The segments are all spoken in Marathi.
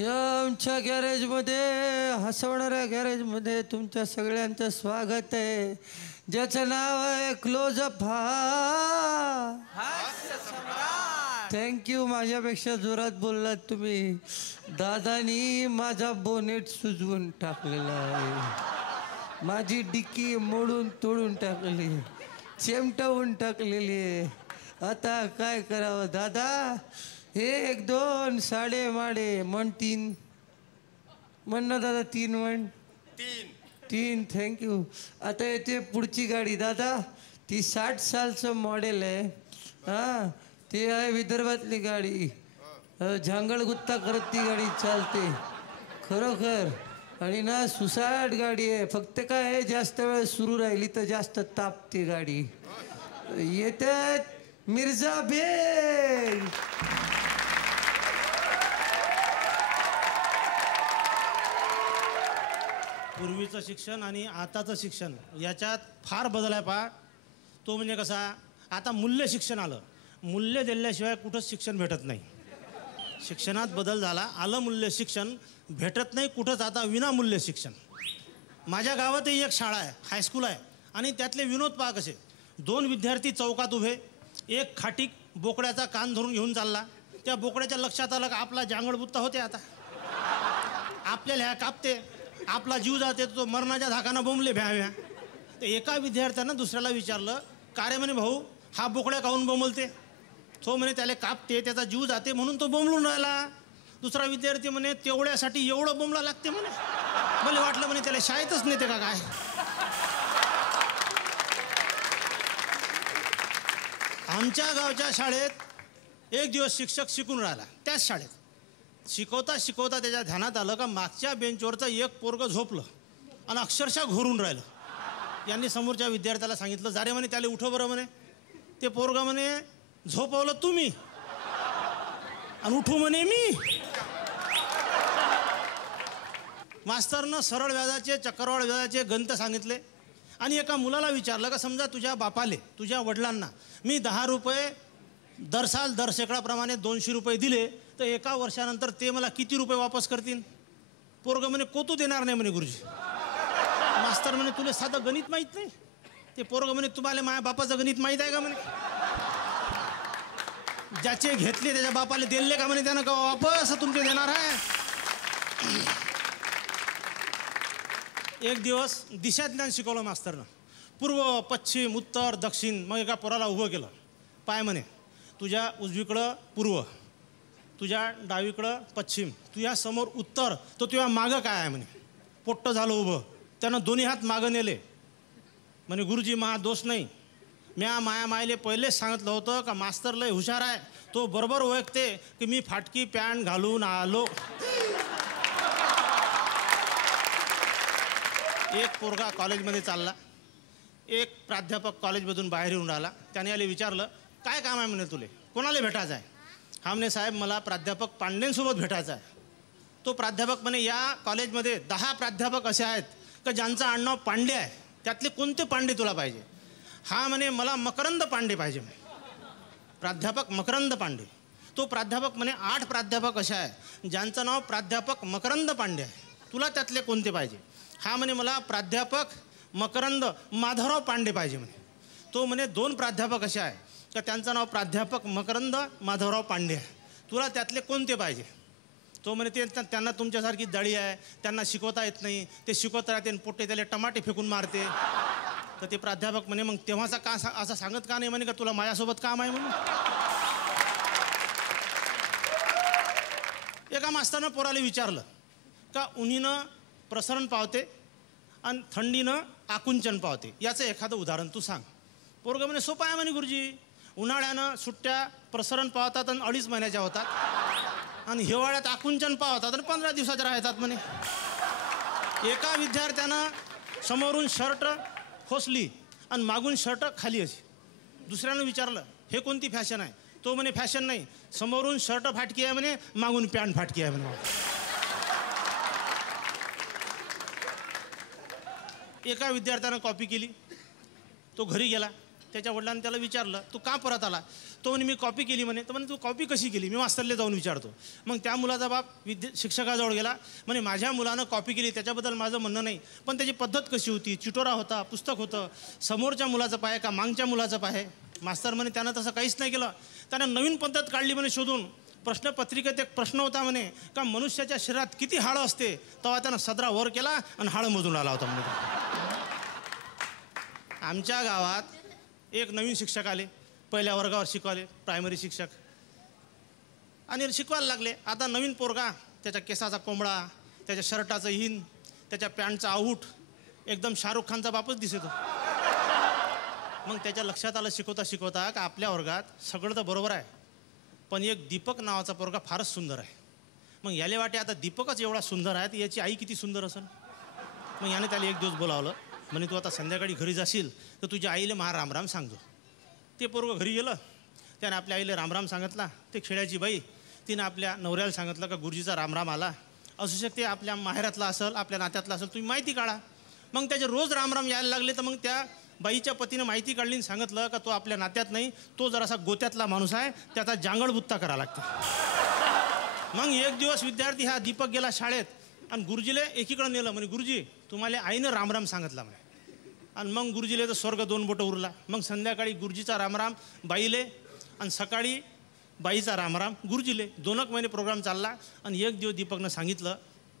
या आमच्या गॅरेजमध्ये हसवणाऱ्या गॅरेजमध्ये तुमच्या सगळ्यांचं स्वागत आहे, ज्याचं नाव आहे क्लोजअप. थँक्यू. माझ्यापेक्षा जोरात बोललात तुम्ही. दादानी माझा बोनेट सुजवून टाकलेला आहे, माझी डिक्की मोडून तोडून टाकली, चेमटवून टाकलेली आहे. आता काय करावं दादा? एक दोन साडे माडे म्हण तीन म्हण ना दादा. तीन म्हण. तीन. थँक्यू. आता येते पुढची गाडी दादा. ती 60 सालचं मॉडेल आहे. हां, ते आहे विदर्भातली गाडी. झांगड गुत्ता करत ती गाडी चालते खरोखर. आणि ना सुसाट गाडी आहे. फक्त काय आहे, जास्त वेळ सुरू राहिली तर जास्त तापते गाडी. येतात मिर्झा बेग. पूर्वीचं शिक्षण आणि आताचं शिक्षण याच्यात फार बदल आहे पहा. तो म्हणजे कसा, आता मूल्य शिक्षण आलं. मूल्य दिल्याशिवाय कुठंच शिक्षण भेटत नाही. शिक्षणात बदल झाला. आलं मूल्य शिक्षण, भेटत नाही कुठंच आता विनामूल्य शिक्षण. माझ्या गावातही एक शाळा आहे, हायस्कूल आहे. आणि त्यातले विनोद पहा कसे. 2 विद्यार्थी चौकात उभे. एक खाटीक बोकड्याचा कान धरून घेऊन चालला. त्या बोकड्याच्या लक्षात आलं का आपला जांगडबुत्ता होते. आता आपल्याला ह्या कापते, आपला जीव जाते, तो मरणाच्या धाकानं बोंबले भ्याव्या. तर एका विद्यार्थ्यानं दुसऱ्याला विचारलं, का रे म्हणे भाऊ, हा बोकड्या काहून बोंबलते? तो म्हणे त्याला कापते, त्याचा जीव जाते म्हणून तो बोंबलून राहिला. दुसरा विद्यार्थी म्हणे तेवढ्यासाठी एवढं बोंबला लागते म्हणे. मला वाटलं म्हणे त्याला शाळेतच नेते का काय. आमच्या गावच्या शाळेत एक दिवस शिक्षक शिकून राहिला. त्याच शाळेत शिकवता शिकवता त्याच्या ध्यानात आलं का मागच्या बेंचवरचं एक पोरगं झोपलं आणि अक्षरशः घोरून राहिलं. यांनी समोरच्या विद्यार्थ्याला सांगितलं, जा रे म्हणे त्याला उठव बरं म्हणे. ते पोरगं म्हणे झोपवलं तुम्ही आणि उठू म्हणे मी. मास्तरनं सरळ व्याजाचे, चक्रवाढ व्याजाचे गणित सांगितले. आणि एका मुलाला विचारलं का समजा तुझ्या बापाले, तुझ्या वडिलांना मी 10 रुपये दर साल दर शेकडाप्रमाणे 200 रुपये दिले तर एका वर्षानंतर ते मला किती रुपये वापस करतील? पोरगं म्हणे कोतू देणार नाही म्हणे गुरुजी. मास्तर म्हणे तुला साधं गणित माहीत नाही? ते पोरगं म्हणे तुम्हाला माझ्या बापाचं गणित माहीत आहे का म्हणे? ज्याचे घेतले त्याच्या बापाला दिले का म्हणे त्यानं का वापस तुमचे देणार आहे? एक दिवस दिशाज्ञान शिकवलं मास्तरनं. पूर्व, पश्चिम, उत्तर, दक्षिण. मग एका पोराला उभं केलं. पाय म्हणे तुझ्या उजवीकडं पूर्व, तुझ्या डावीकडं पश्चिम, तुझ्या समोर उत्तर, तो तुझ्या मागं काय आहे म्हणे. पोट्ट झालं उभं. त्यानं दोन्ही हात मागं नेले. म्हणे गुरुजी मा दोष नाही, म्या माया मायले पहिलेच सांगितलं होतं का मास्तर लय हुशार आहे, तो बरोबर ओळखते की मी फाटकी पॅन्ट घालून आलो. एक पोरगा कॉलेजमध्ये चालला. एक प्राध्यापक कॉलेजमधून बाहेर येऊन राहिला. त्याने आले विचारलं काय काम आहे म्हणे तुले, कोणाला भेटायचं आहे? हा म्हणे साहेब मला प्राध्यापक पांडेंसोबत भेटायचं आहे. तो प्राध्यापक म्हणे या कॉलेजमध्ये 10 प्राध्यापक असे आहेत का ज्यांचं आडनाव पांडे आहे, त्यातले कोणते पांडे तुला पाहिजे? हा म्हणे मला मकरंद पांडे पाहिजे म्हणे. प्राध्यापक मकरंद पांडे. तो प्राध्यापक म्हणे 8 प्राध्यापक असे आहे ज्यांचं नाव प्राध्यापक मकरंद पांडे आहे, तुला त्यातले कोणते पाहिजे? हा म्हणे मला प्राध्यापक मकरंद माधवराव पांडे पाहिजे म्हणे. तो म्हणे 2 प्राध्यापक असे आहे का त्यांचं नाव प्राध्यापक मकरंद माधवराव पांडे आहे, तुला त्यातले कोणते पाहिजे? तो म्हणे ते त्यांना तुमच्यासारखी जाळी आहे, त्यांना शिकवता येत नाही, ते शिकवत राहते पोटे त्याला टमाटे फेकून मारते. तर ते प्राध्यापक म्हणे मग तेव्हाचा का असं सांगत का नाही म्हणे का तुला माझ्यासोबत काम आहे म्हणून? एका मास्तरनं पोराला विचारलं का उन्हीनं प्रसरण पावते आणि थंडीनं आकुंचन पावते, याचं एखादं उदाहरण तू सांग. पोरगं म्हणे सोपं आहे म्हणे गुरुजी. उन्हाळ्यानं सुट्ट्या प्रसरण पावतात आणि 2.5 महिन्याच्या होतात, आणि हिवाळ्यात आकुंचन पावतात आणि 15 दिवसाच्या राहतात म्हणे. एका विद्यार्थ्यानं समोरून शर्ट खोसली आणि मागून शर्ट खाली अशी. दुसऱ्यानं विचारलं हे कोणती फॅशन आहे? तो म्हणे फॅशन नाही, समोरून शर्ट फाटकी आहे म्हणे, मागून पॅन्ट फाटकी आहे म्हणे. एका विद्यार्थ्यानं कॉपी केली. तो घरी गेला. त्याच्या वडिलांनी त्याला विचारलं तू का परत आला. तो म्हणे मी कॉपी केली म्हणे. तर म्हणे तू कॉपी कशी केली, मी मास्तरला जाऊन विचारतो. मग त्या मुलाचा बाप शिक्षकाजवळ गेला. म्हणे माझ्या मुलानं कॉपी केली त्याच्याबद्दल माझं म्हणणं नाही, पण त्याची पद्धत कशी होती, चिटोरा होता, पुस्तक होतं, समोरच्या मुलाचं पाय का मागच्या मुलाचं पाय. मास्तर म्हणे त्यानं तसं काहीच नाही केलं, त्यानं नवीन पद्धत काढली म्हणे शोधून. प्रश्नपत्रिकेत एक प्रश्न होता म्हणे का मनुष्याच्या शरीरात किती हाडं असते, तेव्हा त्यानं सदरा वर केला आणि हाडं मोजून आला होता म्हणे. आमच्या गावात एक नवीन शिक्षक आले, पहिल्या वर्गावर शिकवले, प्रायमरी शिक्षक, आणि शिकवायला लागले. आता नवीन पोरगा, त्याच्या केसाचा कोंबडा, त्याच्या शर्टाचं हिन, त्याच्या पॅन्टचा आऊट एकदम शाहरुख खानचा बापच दिसतो. मग त्याच्या लक्षात आलं शिकवता शिकवता का आपल्या वर्गात सगळं तर बरोबर आहे, पण एक दीपक नावाचा पोरगा फारच सुंदर आहे. मग याले वाटे आता दीपकच एवढा सुंदर आहे तर याची आई किती सुंदर असेल. मग याने त्याला एक दिवस बोलावलं. म्हणे तू आता संध्याकाळी घरी जाशील तर तुझ्या आईला महा रामराम सांगतो. ते पोरगं घरी गेलं, त्याने आपल्या आईला रामराम सांगितला. ते खेड्याची बाई तिनं आपल्या नवऱ्याला सांगितलं का गुरुजीचा रामराम आला, असू शकते आपल्या माहेरातला असेल, आपल्या नात्यातला असेल, तुम्ही माहिती काढा. मग त्याचे रोज रामराम यायला लागले. तर मग त्या बाईच्या पतीनं माहिती काढली आणि सांगितलं का तो आपल्या नात्यात नाही, तो जरासा गोत्यातला माणूस आहे, त्याचा जांगड बुत्ता करावा लागतो. मग एक दिवस विद्यार्थी हा दीपक गेला शाळेत आणि गुरुजीला एकीकडे नेलं. म्हणे गुरुजी तुम्हाला आईनं रामराम सांगितला म्हणे. आणि मग गुरुजीले तर स्वर्ग दोन बोटं उरला. मग संध्याकाळी गुरुजीचा रामराम बाईले आणि सकाळी बाईचा रामराम गुरुजीले. 2 महिने प्रोग्राम चालला. आणि एक दिवस दीपकनं सांगितलं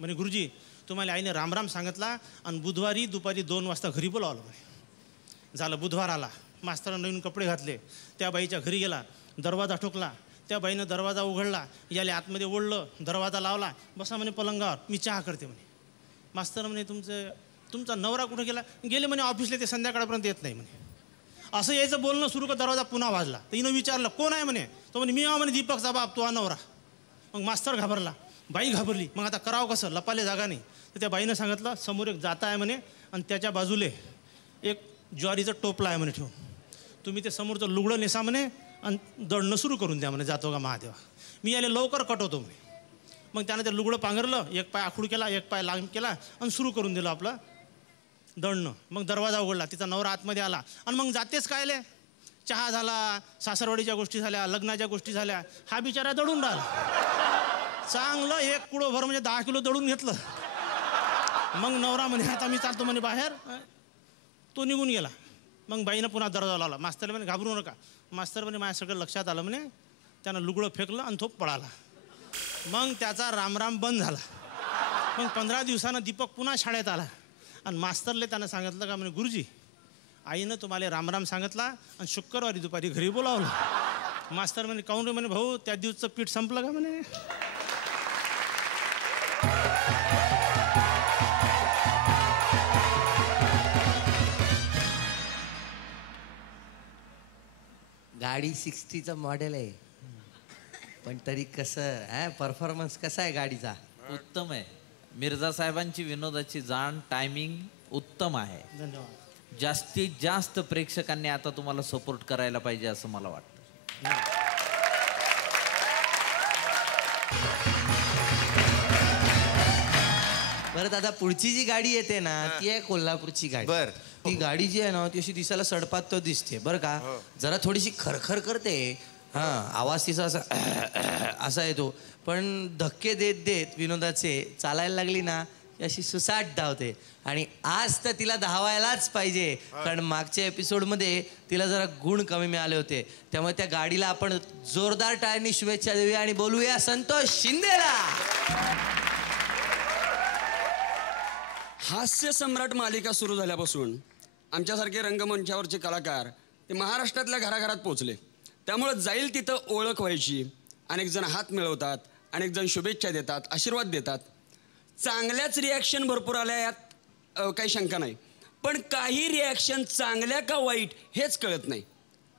म्हणे गुरुजी तुम्हाला आईने रामराम सांगितला आणि बुधवारी दुपारी 2 वाजता घरी बोलावलं म्हणे. झालं, बुधवार आला, मास्तरानं नवीन कपडे घातले, त्या बाईच्या घरी गेला, दरवाजा ठोकला, त्या बाईनं दरवाजा उघडला, याले आतमध्ये ओढलं, दरवाजा लावला, बसा म्हणे पलंगावर, मी चहा करते म्हणे. मास्तर म्हणे तुमचा नवरा कुठं गेला, गेले म्हणे ऑफिसला, ते संध्याकाळपर्यंत येत नाही म्हणे. असं यायचं बोलणं सुरू कर, दरवाजा पुन्हा वाजला. तर हिनं विचारलं कोण आहे म्हणे. तो म्हणे मी म्हणे दीपकचा बाप, तो हा नवरा. मग मास्तर घाबरला, बाई घाबरली. मग आता करावं कसं, लपाले जागा नाही. तर त्या बाईनं सांगितलं समोर एक जाता आहे म्हणे आणि त्याच्या बाजूले एक ज्वारीचं टोपला आहे म्हणे ठेवून, तुम्ही ते समोरचं लुगडं नेसा म्हणे आणि दळणं सुरू करून द्या म्हणे, जातो का महादेवा, मी याला लवकर कटवतो म्हणे. मग त्यानं ते लुगडं पांघरलं, एक पाय आखूड केला, एक पाय लांब केला आणि सुरू करून दिलं आपलं दळणं. मग दरवाजा उघडला, तिचा नवरा आतमध्ये आला. आणि मग जातेच कायले, चहा झाला, सासरवाडीच्या गोष्टी झाल्या, लग्नाच्या गोष्टी झाल्या, हा बिचारा दळून राहिला. चांगलं 1 किलोभर म्हणजे 10 किलो दळून घेतलं. मग नवरा म्हणे आता मी चालतो म्हणे बाहेर, तो निघून गेला. मग बाईनं पुन्हा दरवाजा लावला. मास्तर म्हणे घाबरू नका. मास्तर म्हणे माझ्या सगळं लक्षात आलं म्हणे. त्यानं लुगडं फेकलं आणि तो पळाला. मग त्याचा रामराम बंद झाला. मग 15 दिवसानं दीपक पुन्हा शाळेत आला आणि मास्तरले त्यानं सांगितलं का म्हणे गुरुजी आईनं तुम्हाला रामराम सांगितला आणि शुक्रवारी दुपारी घरी बोलावलं. मास्तर म्हणे काऊन रे म्हणे भाऊ त्या दिवसचं पीठ संपलं का म्हणे. गाडी 60चं मॉडेल आहे, पण तरी कसं परफॉर्मन्स कसा आहे गाडीचा. उत्तम आहे. मिर्झा साहेबांची विनोदाची जाण, टायमिंग उत्तम आहे. धन्यवाद. जास्तीत जास्त प्रेक्षकांनी आता तुम्हाला सपोर्ट करायला पाहिजे असं मला वाटतं. बरं दादा, पुढची जी गाडी येते ना ती आहे कोल्हापूरची गाडी. बर. ती गाडी जी आहे ना ती अशी दिसायला सडपात तो दिसते बरं का, जरा थोडीशी खरखर करते. आवाज तिचा असा येतो, पण धक्के देत देत विनोदाचे चालायला लागली ना अशी सुसाट धावते. आणि आज तर तिला धावायलाच पाहिजे, कारण मागच्या एपिसोडमध्ये तिला जरा गुण कमी मिळाले होते. त्यामुळे त्या गाडीला आपण जोरदार टाळ्यांनी शुभेच्छा देऊया आणि बोलूया संतोष शिंदेला. हास्य सम्राट मालिका सुरू झाल्यापासून आमच्यासारखे रंगमंचावरचे कलाकार ते महाराष्ट्रातल्या घराघरात पोचले. त्यामुळं जाईल तिथं ओळख व्हायची. अनेक जण हात मिळवतात, अनेक जण शुभेच्छा देतात, आशीर्वाद देतात. चांगल्याच रिॲक्शन भरपूर आल्या, यात काही शंका नाही. पण काही रिॲक्शन चांगल्या का वाईट हेच कळत नाही.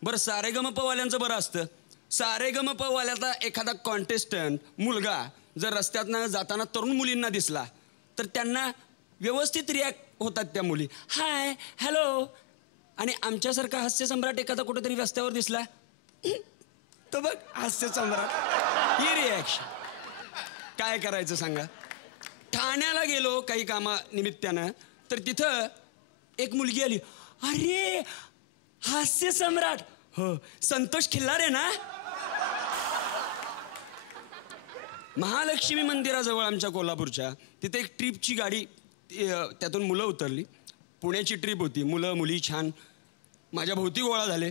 बरं, सारेगमपवाल्यांचं बरं असतं. सारेगमपवाल्याचा एखादा कॉन्टेस्टंट मुलगा जर रस्त्यातनं जाताना तरुण मुलींना दिसला तर त्यांना व्यवस्थित रिॲक्ट होतात त्या मुली, हाय हॅलो. आणि आमच्यासारखा हास्य सम्राट एखादा कुठेतरी रस्त्यावर दिसला तर बघ हास्य सम्राट, ही रिॲक्शन. काय करायचं सांगा. ठाण्याला गेलो काही कामानिमित्तानं, तर तिथं एक मुलगी आली, अरे हास्य सम्राट हो संतोष खिल्लारे ना. महालक्ष्मी मंदिराजवळ आमच्या कोल्हापूरच्या तिथे एक ट्रिपची गाडी त्यातून मुलं उतरली. पुण्याची ट्रिप होती. मुलं मुली छान माझ्या भोवती गोळा झाले.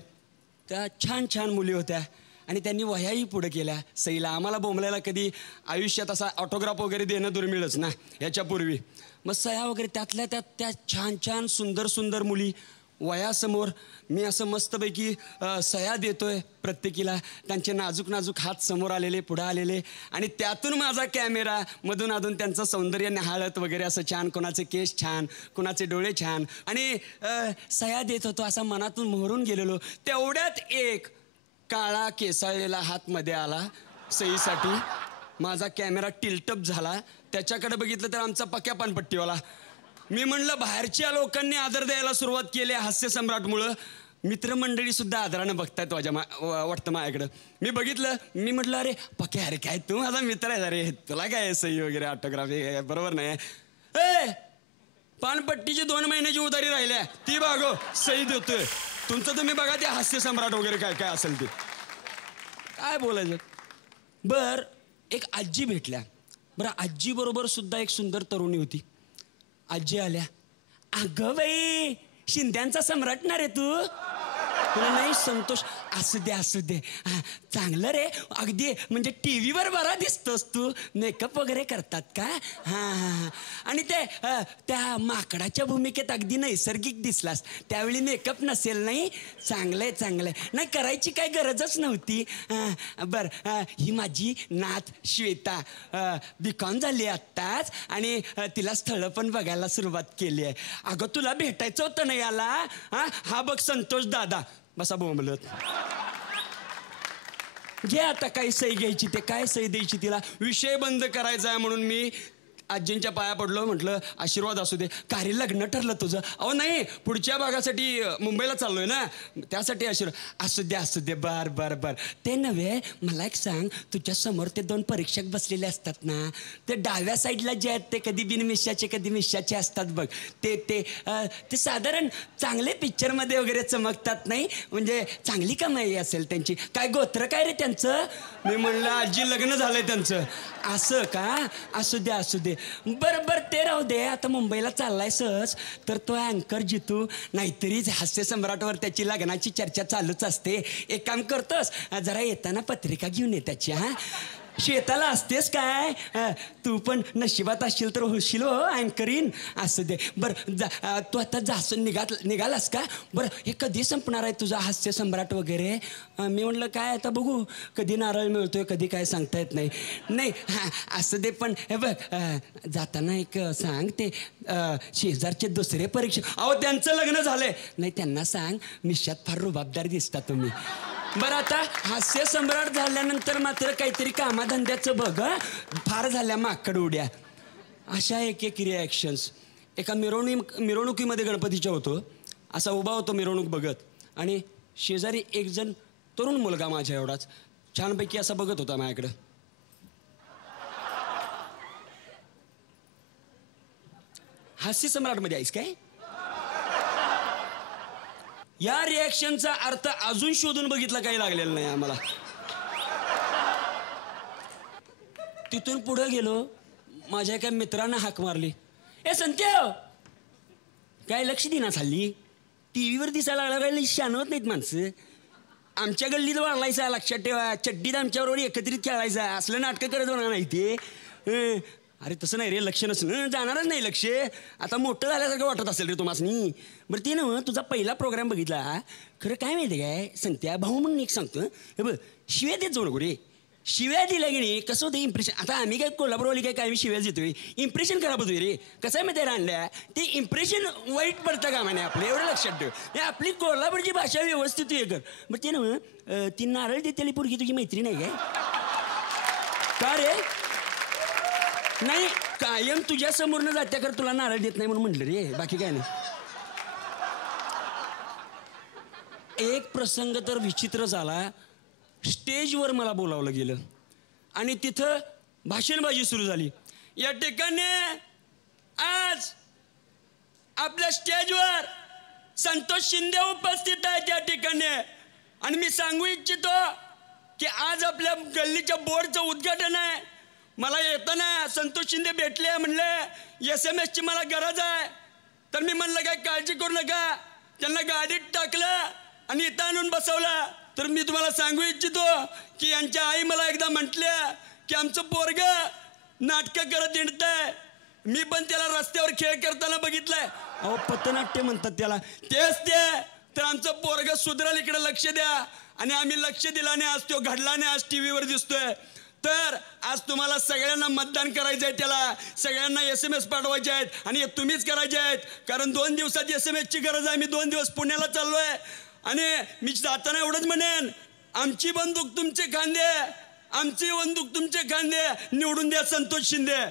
त्या छान छान मुली होत्या आणि त्यांनी वह्याही पुढं केल्या सईला. आम्हाला बोंबलायला कधी आयुष्यात असा ऑटोग्राफ वगैरे देणं दुर्मिळच ना याच्यापूर्वी. मग सह्या वगैरे त्यातल्या त्यात त्या छान छान सुंदर सुंदर मुली वयासमोर मी असं मस्तपैकी सह्या देतोय प्रत्येकीला. त्यांचे नाजूक नाजूक हात समोर आलेले पुढं आलेले आणि त्यातून माझा कॅमेरा मधून अधून त्यांचं सौंदर्य निहाळत वगैरे असं छान. कोणाचे केस छान कोणाचे डोळे छान आणि सह्या देत होतो असा मनातून मोहरून गेलेलो. तेवढ्यात एक काळा केसाळलेला हातमध्ये आला सईसाठी. माझा कॅमेरा टिल्टअप झाला. त्याच्याकडे बघितलं तर आमचा पक्या पानपट्टीवाला. मी म्हणलं बाहेरच्या लोकांनी आदर द्यायला सुरुवात केली हास्य सम्राटमुळं. मित्रमंडळी सुद्धा आदरानं बघतायत वाटतं माझ्याकडं. मी बघितलं. मी म्हटलं अरे पक्या अरे काय तू माझा मित्र आहे अरे तुला काय सही वगैरे ऑटोग्राफी बरोबर नाही. ए पानपट्टीची 2 महिन्याची उधारी राहिल्या ती बागो सही देतोय. तुमचं तुम्ही बघा ते हास्य सम्राट वगैरे काय काय असेल ते काय बोलायचं. बर एक आजी भेटल्या. बरं आजी बरोबर सुद्धा एक सुंदर तरुणी होती. आजी आल्या. अगं बाई शिंद्यांचा सम्राट ना रे तू. नाही संतोष असू दे चांगलं रे अगदी म्हणजे टी व्हीवर बरा दिसतोस तू. मेकअप वगैरे करतात का. हां आणि ते त्या माकडाच्या भूमिकेत अगदी नैसर्गिक दिसलास. त्यावेळी मेकअप नसेल नाही. चांगलंय नाही करायची काय गरजच नव्हती. बरं ही माझी नात श्वेता बीकॉम झाली आत्ताच आणि तिला स्थळं पण बघायला सुरुवात केली आहे. अगं तुला भेटायचं होतं ना याला. हा बघ संतोष दादा बसा बोंबलत. घे आता काय सही घ्यायची ते काय सही द्यायची तिला. विषय बंद करायचा आहे म्हणून मी आजींच्या पाया पडलो. म्हटलं आशीर्वाद असू दे. कार्य लग्न ठरलं तुझं. अहो नाही पुढच्या भागासाठी मुंबईला चाललोय ना त्यासाठी आशीर्वाद. असू दे बर ते नव्हे मला एक सांग. तुझ्या समोर ते 2 परीक्षक बसलेले असतात ना ते डाव्या साईडला जे आहेत ते कधी बिनमिश्याचे कधी मिश्याचे असतात बघ. ते साधारण चांगले पिक्चरमध्ये वगैरे चमकतात नाही म्हणजे चांगली कमाई असेल त्यांची. काय गोत्र काय रे त्यांचं. मी म्हणलं आजी लग्न झालंय त्यांचं. असं का. असू दे बरं ते राहू दे. आता मुंबईला चाललाय सहज तर तो अँकर जितू नाहीतरी हास्य सम्राटवर त्याची लग्नाची चर्चा चालूच असते. एक काम करतोस जरा येताना पत्रिका घेऊन ये त्याची. शेताला असतेस काय. तू पण नशिबात असशील तर होशील हो अँकरीन. असू दे बरं तू आता निघालास का. बरं हे कधी संपणार आहे तुझा हास्य सम्राट वगैरे. मी म्हटलं काय आता बघू कधी नारळ मिळतोय कधी काय सांगता येत नाही. असं दे पण हे बघ जाताना एक सांग ते शेजारचे दुसरे परीक्षक अहो त्यांचं लग्न झालंय नाही त्यांना सांग मिश्यात फार रुबाबदार दिसता तुम्ही. बरं आता हास्य सम्राट झाल्यानंतर मात्र काहीतरी कामाधंद्याचं बघ. फार झाल्या माकड उड्या अशा एक रिॲक्शन्स. एका मिरवणुकीमध्ये गणपतीच्या होतो. असा उभा होतो मिरवणूक बघत आणि शेजारी एक जण तरुण मुलगा माझ्या एवढाच छानपैकी असा बघत होता माझ्याकडं. हास्य सम्राटमध्ये आहेस काय. या रिॲक्शनचा अर्थ अजून शोधून बघितला काही लागलेला नाही आम्हाला. तिथून पुढे गेलो. माझ्या एका मित्रानं हाक मारली. ए संत्या काय लक्ष देना चालली. टीव्हीवर दिसायला लागला काय शानवत नाहीत माणसं. आमच्या गल्लीत वाढलायचा लक्षात ठेवा. चड्डीत आमच्याबरोबर एकत्रित खेळायचा. असलं नाटकं करत होणार नाही ते. अरे तसं नाही रे लक्ष नसणं जाणारच नाही लक्ष. आता मोठं झाल्यासारखं वाटत असेल रे तुम्हासनी. बरं ते ना तुझा पहिला प्रोग्राम बघितला. खरं काय माहिती काय संत्या भाऊ म्हणून एक सांगतो. हे बघ शिव्या देत जाऊ नको रे. शिव्या दिल्या की नाही कसं होतं इम्प्रेशन. आता आम्ही काय कोल्हापूरवाली काय आम्ही शिव्या देतोय. इम्प्रेशन खराब होतोय रे. कसं आहे माहिती रांडल्या ते इम्प्रेशन वाईट पडतं का म्हणे आपलं एवढं लक्षात ठेव. आपली कोल्हापूरची भाषा व्यवस्थित हे कर. बरं ते ना ती नारळ देतेली पोरगी तुझी मैत्री नाही काय का रे. नाही कायम तुझ्या समोर न जात्या कर तुला नारळ देत नाही म्हणून म्हटलं रे बाकी काय नाही. एक प्रसंग तर विचित्र झाला. स्टेजवर मला बोलावलं गेलं आणि तिथं भाषणबाजी सुरू झाली. या ठिकाणी आज आपल्या स्टेजवर संतोष शिंदे उपस्थित आहे त्या ठिकाणी. आणि मी सांगू इच्छितो की आज आपल्या गल्लीच्या बोर्डचं उद्घाटन आहे. मला येताना संतोष शिंदे भेटले, म्हणले SMS ची मला गरज आहे. तर मी म्हणलं काय काळजी करू नका, त्यांना गाडीत टाकलं आणि इथं आणून बसवलं. तर मी तुम्हाला सांगू इच्छितो की यांच्या आई मला एकदा म्हटल्या की आमचं पोरग नाटकं करत हिंडतंय. मी पण त्याला रस्त्यावर खेळ करताना बघितलंय. अहो पथनाट्य म्हणतात त्याला, तेच ते. तर आमचं पोरग सुधराल, इकडे लक्ष द्या. आणि आम्ही लक्ष दिलं आणि आज तो घडला आणि आज TV वर दिसतोय. तर आज तुम्हाला सगळ्यांना मतदान करायचं आहे, त्याला सगळ्यांना SMS पाठवायचे आहेत आणि हे तुम्हीच करायचे आहेत. कारण 2 दिवसाची SMS ची गरज आहे. मी 2 दिवस पुण्याला चाललोय आणि मी जाताना एवढंच म्हणेन, आमची बंदूक तुमचे खांदे, आमची बंदूक तुमचे खांदे, निवडून द्या संतोष शिंदे.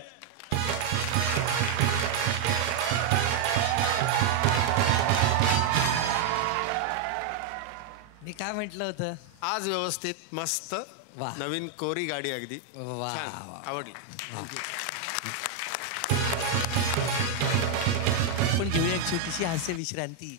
मी काय म्हटलं होतं? आज व्यवस्थित मस्त वाह. नवीन कोरी गाडी अगदी वाह, छान. वाह. आवडली. आपण घेऊया एक छोटीशी हास्य विश्रांती.